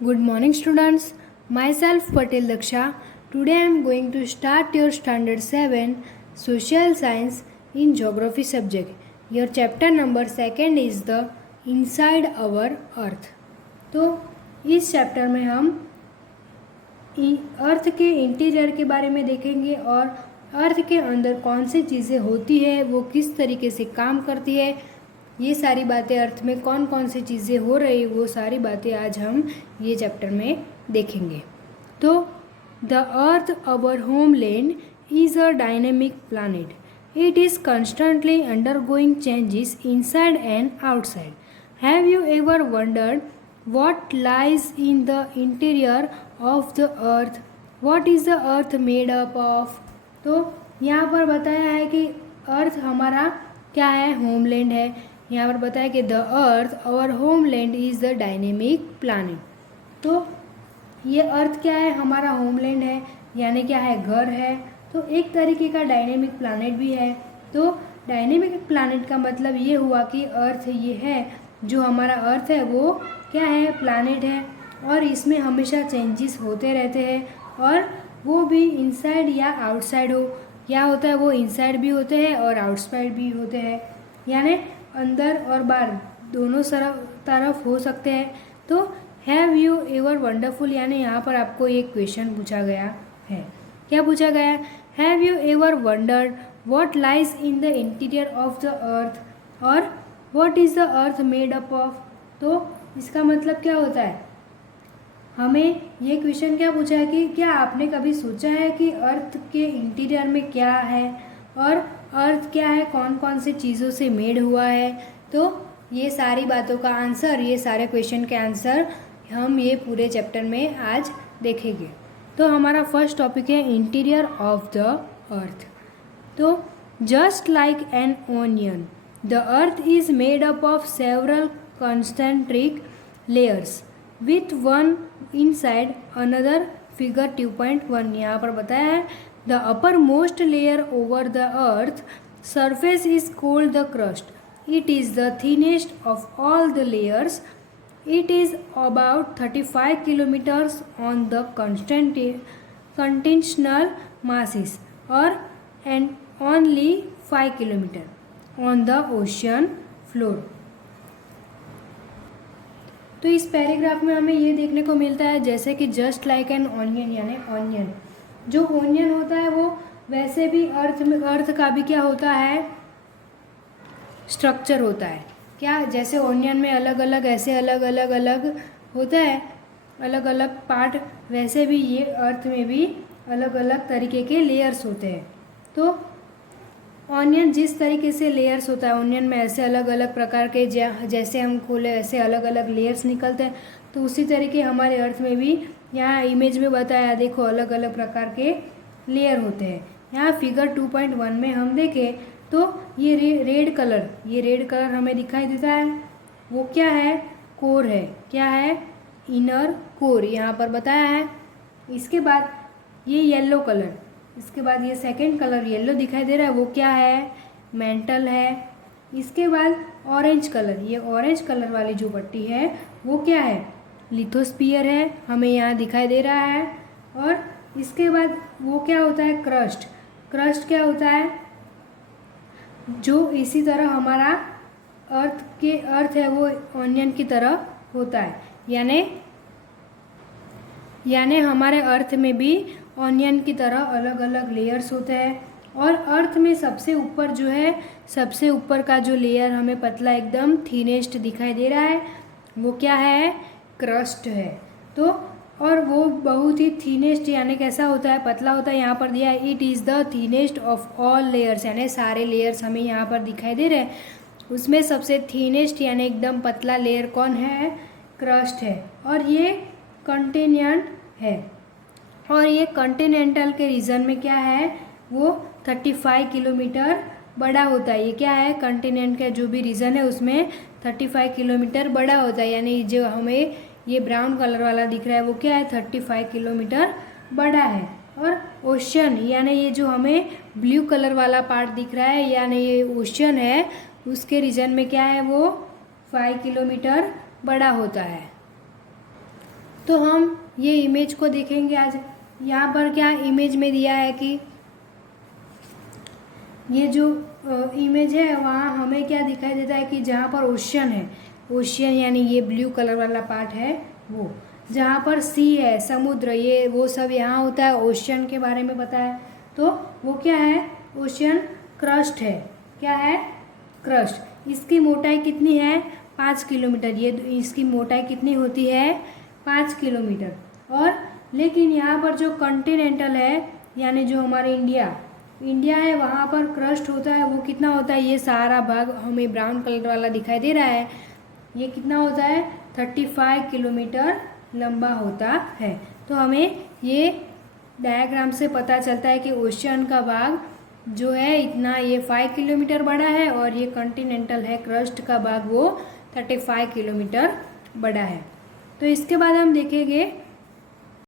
Good morning, students. Myself Patel Daksha. Today I am going to start your Standard 7 Social Science in Geography subject. Your chapter number 2 is the Inside Our Earth. तो इस chapter में हम अर्थ के interior के बारे में देखेंगे और अर्थ के अंदर कौन सी चीज़ें होती है, वो किस तरीके से काम करती है, ये सारी बातें, अर्थ में कौन कौन सी चीज़ें हो रही, वो सारी बातें आज हम ये चैप्टर में देखेंगे। तो the earth our homeland is a dynamic planet. It is constantly undergoing changes inside and outside. Have you ever wandered what lies in the interior of the earth? What is the earth made up of? तो यहाँ पर बताया है कि अर्थ हमारा क्या है, homeland है। यहाँ पर बताया कि the earth our homeland is the dynamic planet. तो ये अर्थ क्या है, हमारा होमलैंड है, यानी क्या है, घर है। तो एक तरीके का डायनेमिक प्लानट भी है। तो डायनेमिक प्लानट का मतलब ये हुआ कि अर्थ ये है, जो हमारा अर्थ है वो क्या है, प्लानट है, और इसमें हमेशा चेंजेस होते रहते हैं, और वो भी इनसाइड या आउटसाइड हो। क्या होता है, वो इनसाइड भी होते हैं और आउटसाइड भी होते हैं, यानी अंदर और बाहर दोनों तरफ हो सकते हैं। तो हैव यू एवर वंडरफुल, यानी यहाँ पर आपको एक क्वेश्चन पूछा गया है। क्या पूछा गया है? Have you ever wondered what lies in the interior of the earth, और what is the earth made up of. तो इसका मतलब क्या होता है, हमें ये क्वेश्चन क्या पूछा है कि क्या आपने कभी सोचा है कि अर्थ के इंटीरियर में क्या है, और अर्थ क्या है, कौन कौन से चीज़ों से मेड हुआ है। तो ये सारी बातों का आंसर, ये सारे क्वेश्चन के आंसर हम ये पूरे चैप्टर में आज देखेंगे। तो हमारा फर्स्ट टॉपिक है इंटीरियर ऑफ द अर्थ। तो just like an onion, the earth is made up of several concentric layers with one inside another, figure 2.1। यहाँ पर बताया है the uppermost layer over the earth surface is called the crust. It is the thinnest of all the layers. It is about 35 kilometers on the continental masses, and only 5 kilometer on the ocean floor। तो इस paragraph में हमें ये देखने को मिलता है जैसे कि जस्ट लाइक एन ऑनियन, यानी ऑनियन, जो ऑनियन होता है वो वैसे भी अर्थ का भी क्या होता है, स्ट्रक्चर होता है। क्या, जैसे ऑनियन में अलग अलग ऐसे अलग होता है, अलग अलग पार्ट, वैसे भी ये अर्थ में भी अलग अलग तरीके के लेयर्स होते हैं। तो ऑनियन जिस तरीके से लेयर्स होता है, ऑनियन में ऐसे अलग अलग प्रकार के जैसे हम खोले ऐसे अलग अलग लेयर्स निकलते हैं, तो उसी तरीके हमारे अर्थ में भी यहाँ इमेज में बताया, देखो अलग अलग प्रकार के लेयर होते हैं। यहाँ फिगर 2.1 में हम देखें तो ये रेड कलर हमें दिखाई देता है, वो क्या है, कोर है। क्या है, इनर कोर यहाँ पर बताया है। इसके बाद ये येलो कलर, इसके बाद ये सेकंड कलर येलो दिखाई दे रहा है, वो क्या है, मेंटल है। इसके बाद ऑरेंज कलर, ये ऑरेंज कलर वाली जो पट्टी है वो क्या है, लिथोस्फीयर है, हमें यहाँ दिखाई दे रहा है। और इसके बाद वो क्या होता है, क्रस्ट क्या होता है, जो इसी तरह हमारा अर्थ है वो ऑनियन की तरह होता है, यानी हमारे अर्थ में भी ऑनियन की तरह अलग अलग लेयर्स होते हैं। और अर्थ में सबसे ऊपर जो है, सबसे ऊपर का जो लेयर हमें पतला एकदम थीनेस्ट दिखाई दे रहा है, वो क्या है, क्रस्ट है। तो और वो बहुत ही थीनेस्ट, यानी कैसा होता है, पतला होता है। यहाँ पर दिया है it is the thinnest of all layers, यानी सारे लेयर्स हमें यहाँ पर दिखाई दे रहे हैं, उसमें सबसे थीनेस्ट यानी एकदम पतला लेयर कौन है, क्रस्ट है। और ये कॉन्टिनेंट है, और ये कॉन्टिनेंटल के रीजन में क्या है, वो 35 किलोमीटर बड़ा होता है। ये क्या है, कॉन्टिनेंट का जो भी रीजन है उसमें 35 किलोमीटर बड़ा होता है, यानी जो हमें ये ब्राउन कलर वाला दिख रहा है वो क्या है, 35 किलोमीटर बड़ा है। और ओशन, यानी ये जो हमें ब्लू कलर वाला पार्ट दिख रहा है, यानी ये ओशन है, उसके रीजन में क्या है, वो 5 किलोमीटर बड़ा होता है। तो हम ये इमेज को देखेंगे आज। यहाँ पर क्या इमेज में दिया है कि ये जो इमेज है वहाँ हमें क्या दिखाई देता है कि जहाँ पर ओशियन है, ओशियन यानी ये ब्लू कलर वाला पार्ट है वो, जहाँ पर सी है समुद्र, ये वो सब यहाँ होता है। ओशियन के बारे में पता है तो वो क्या है, ओशियन क्रस्ट है। क्या है, क्रस्ट। इसकी मोटाई कितनी है, 5 किलोमीटर। ये इसकी मोटाई कितनी होती है, 5 किलोमीटर। और लेकिन यहाँ पर जो कॉन्टिनेंटल है यानी जो हमारे इंडिया है वहाँ पर क्रस्ट होता है, वो कितना होता है, ये सारा भाग हमें ब्राउन कलर वाला दिखाई दे रहा है, ये कितना होता है, 35 किलोमीटर लंबा होता है। तो हमें ये डायग्राम से पता चलता है कि ओशियन का भाग जो है इतना, ये 5 किलोमीटर बड़ा है, और ये कॉन्टिनेंटल है क्रस्ट का भाग वो 35 किलोमीटर बड़ा है। तो इसके बाद हम देखेंगे